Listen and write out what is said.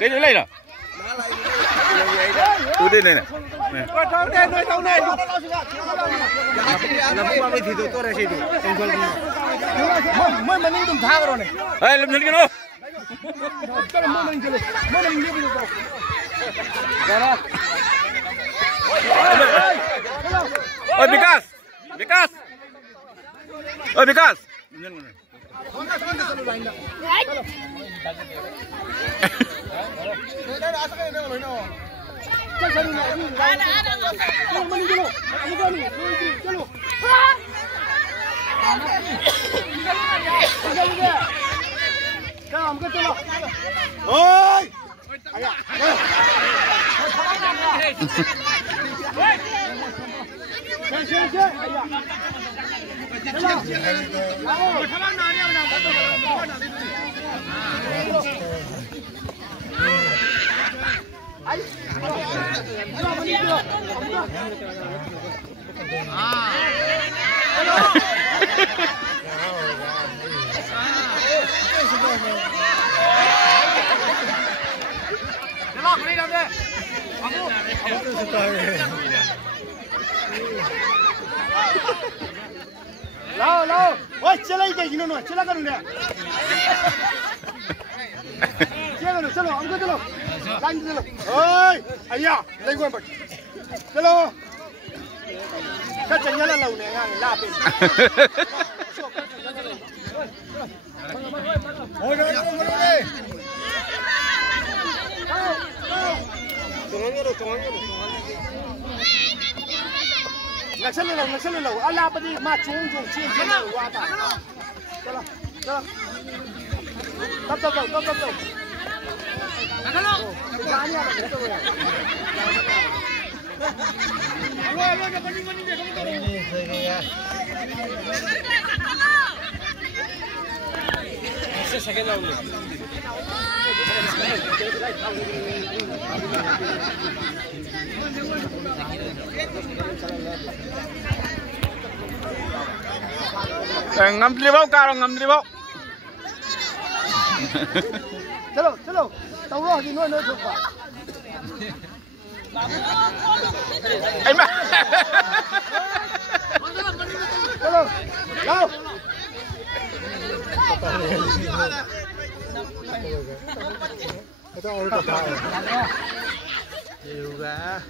cái dưới này nè, tôi đây này nè. Làm gì nữa? Oi Vikas, Vikas, oi Vikas. Lao, oi, चला इधर इन्होंने, चला करूँ ने, चलो, हमको चलो, लाइन चलो, oi, अय्या, नहीं कोई बट, चलो, क्या चाहिए ला लाऊं ने, यार, ला पे, नक्शल लो, अल्लाह पति माँ चूं चीज़ हुआ था, चलो, तब, नक्शलो, जाने वाला है तो वो यार, लो, बनी देखो तो, सही है, ऐसे सेकंड राउंड में, ngâm đi bao cao ngâm đi bao चलो tàu lo thì nuôi thuộc vào anh mà चलो lao itu orang tak juga